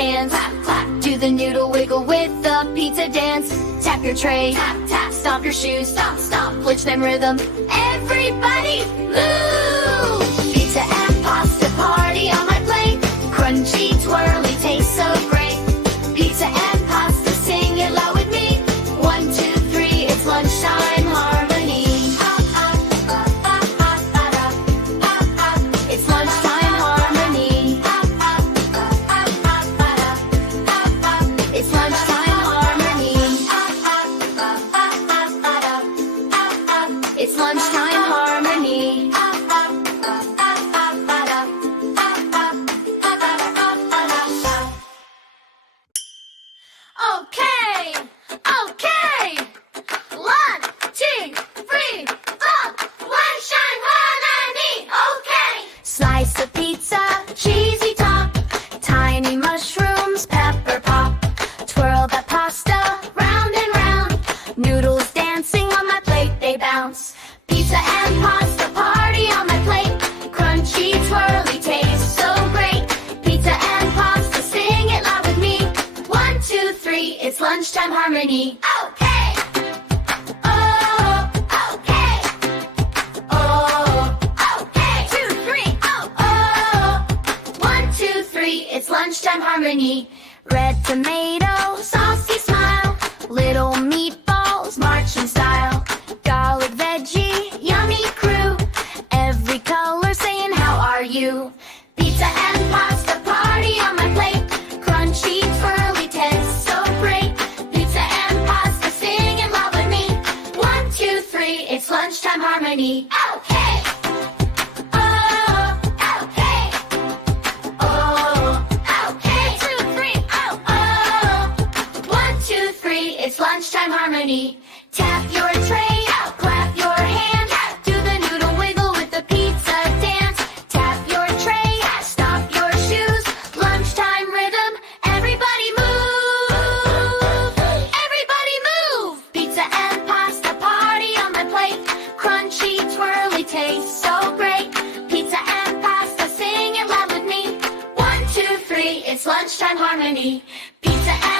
hands. Clap, clap. Do the noodle wiggle with the pizza dance. Tap your tray. Tap, tap. Stomp your shoes. Stomp, stomp. Glitch them rhythm. Everybody move! Pizza and pasta party on my plate. Crunchy, twirly, tastes so great. Pizza and pasta, sing it loud with me. 1, 2, 3, it's lunchtime harmony. It's lunchtime harmony. It's lunchtime harmony. It's lunchtime harmony. Okay, okay. 1, 2, 3, 4. Lunchtime harmony. Okay. Slice of pizza, cheesy top. Tiny mushrooms, pepper pop. Twirl the pasta round and round. Noodles dancing on my plate, they bounce. Pizza and pasta party on my plate. Crunchy, twirly, tastes so great. Pizza and pasta, sing it loud with me. 1, 2, 3, it's lunchtime harmony. Okay. Oh, okay. Oh, okay. 2, 3, oh, oh. 1, 2, 3, it's lunchtime harmony. Red tomato, saucy smile. Little meatballs, marching style. Garlic veggie, yummy crew. Every color saying, how are you? Pizza and pasta party on my plate. Crunchy, twirly, tastes so great. Pizza and pasta, sing it loud with me. 1, 2, 3, it's lunchtime harmony. Okay. Oh, okay. Oh, okay. 2, 3, oh, oh. 1, 2, 3, it's lunchtime harmony. Tap your tray, clap your hands. Do the noodle wiggle with the pizza dance. Tap your tray, stomp your shoes. Lunchtime rhythm, everybody move. Everybody move! Pizza and pasta party on my plate. Crunchy, twirly, tastes so great. Pizza and pasta, sing it loud with me. 1, 2, 3, it's lunchtime harmony. Pizza and